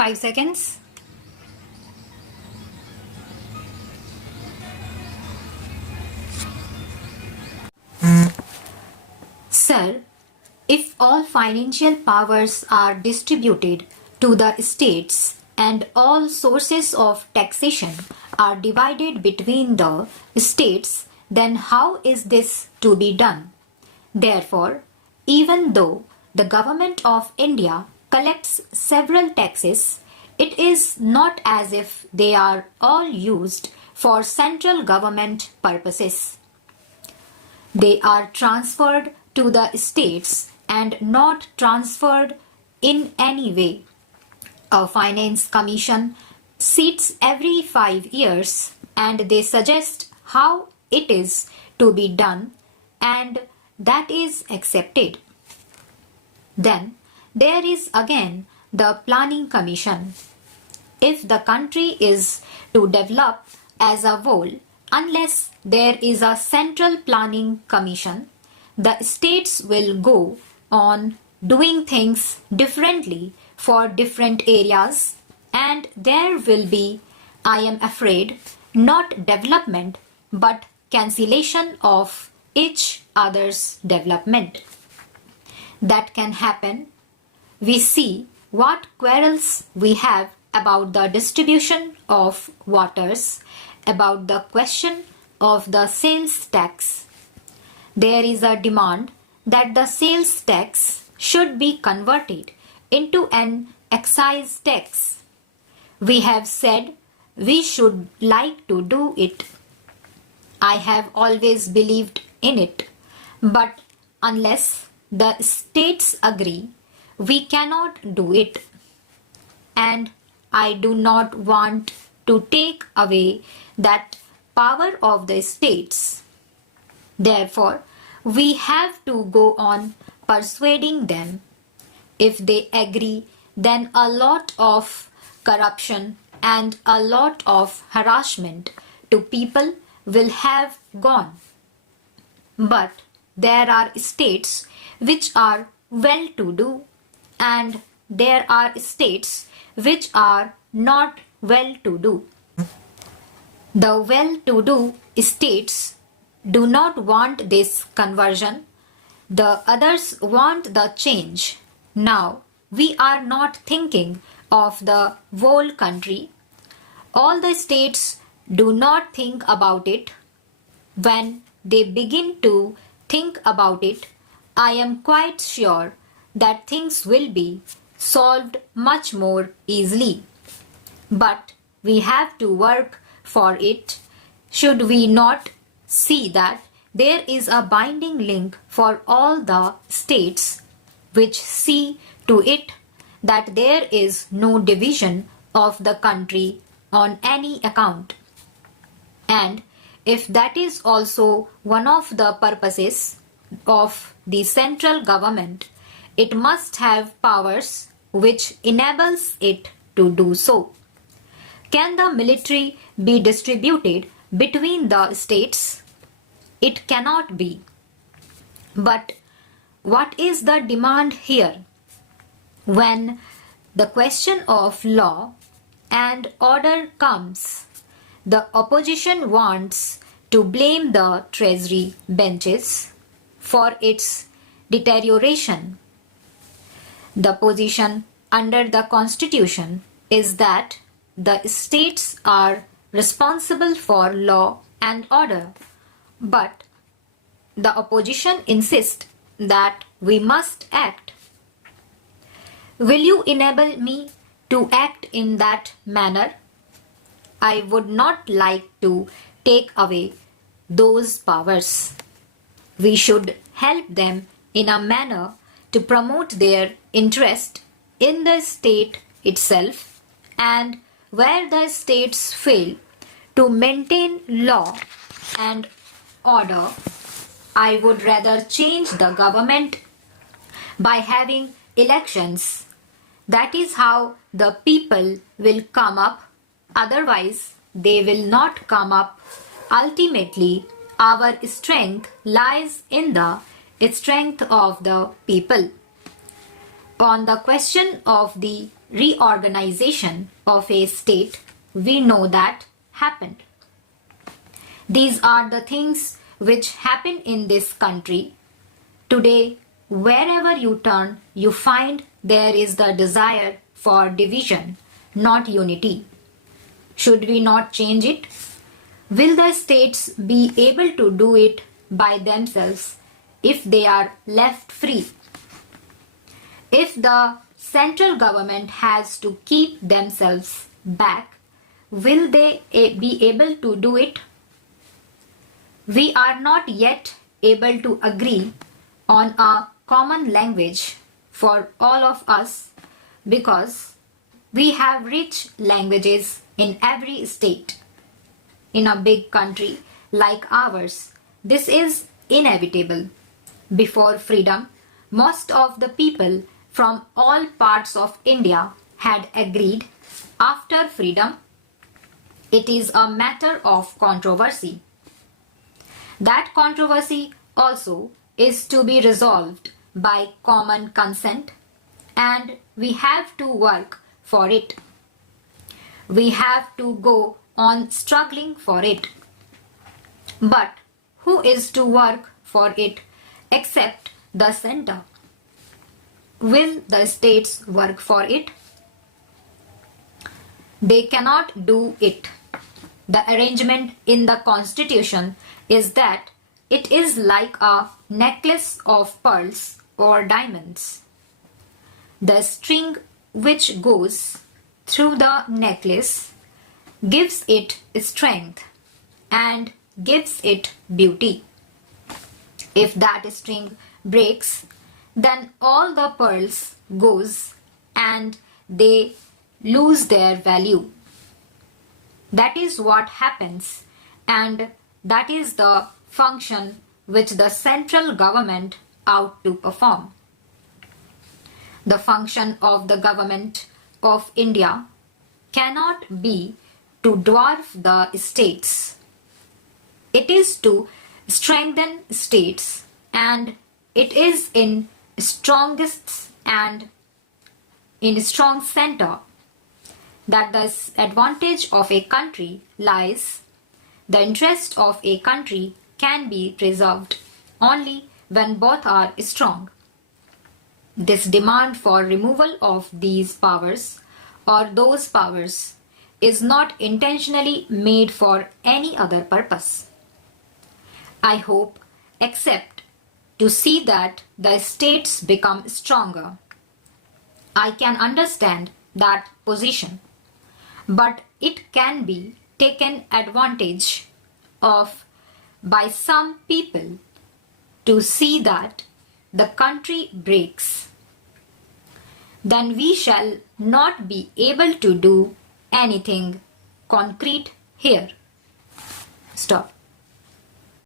5 seconds. Sir, if all financial powers are distributed to the states and all sources of taxation are divided between the states, then how is this to be done? Therefore, even though the government of India collects several taxes, it is not as if they are all used for central government purposes. They are transferred to the states and not transferred in any way. A finance commission sits every 5 years and they suggest how it is to be done, and that is accepted. Then there is again the planning commission. If the country is to develop as a whole, unless there is a central planning commission, the states will go on doing things differently for different areas, and there will be, I am afraid, not development but cancellation of each other's development. That can happen. We see what quarrels we have about the distribution of waters, about the question of the sales tax. There is a demand that the sales tax should be converted into an excise tax. We have said we should like to do it. I have always believed in it, but unless the states agree, we cannot do it. And I do not want to take away that power of the states. Therefore, we have to go on persuading them. If they agree, then a lot of corruption and a lot of harassment to people will have gone. But there are states which are well-to-do, and there are states which are not well-to-do. The well-to-do states do not want this conversion. The others want the change. Now, we are not thinking of the whole country. All the states do not think about it. When they begin to think about it, I am quite sure that things will be solved much more easily. But we have to work for it. Should we not see that there is a binding link for all the states which see to it that there is no division of the country on any account? And if that is also one of the purposes of the central government, it must have powers which enables it to do so. Can the military be distributed between the states? It cannot be. But what is the demand here? When the question of law and order comes, the opposition wants to blame the treasury benches for its deterioration. The position under the constitution is that the states are responsible for law and order, but the opposition insists that we must act. Will you enable me to act in that manner? I would not like to take away those powers. We should help them in a manner to promote their interest in the state itself, and where the states fail to maintain law and order, I would rather change the government by having elections. That is how the people will come up. Otherwise, they will not come up. Ultimately, our strength lies in the strength of the people. On the question of the reorganization of a state, we know that happened. These are the things which happen in this country. Today, wherever you turn, you find there is the desire for division, not unity. Should we not change it? Will the states be able to do it by themselves if they are left free? If the central government has to keep themselves back, will they be able to do it? We are not yet able to agree on a common language for all of us because we have rich languages in every state. In a big country like ours, this is inevitable. Before freedom, most of the people from all parts of India had agreed. After freedom, it is a matter of controversy. That controversy also is to be resolved by common consent, and we have to work for it. We have to go on struggling for it. But who is to work for it except the center? Will the states work for it? They cannot do it. The arrangement in the constitution is that it is like a necklace of pearls or diamonds. The string which goes through the necklace gives it strength and gives it beauty. If that string breaks, then all the pearls goes and they lose their value. That is what happens, and that is the function which the central government ought to perform. The function of the government of India cannot be to dwarf the states. It is to strengthen states, and it is in strongest and in strong center that the advantage of a country lies. The interest of a country can be preserved only when both are strong. This demand for removal of these powers or those powers is not intentionally made for any other purpose. I hope, except to see that the states become stronger. I can understand that position, but it can be taken advantage of by some people to see that the country breaks. Then we shall not be able to do anything concrete here. Stop.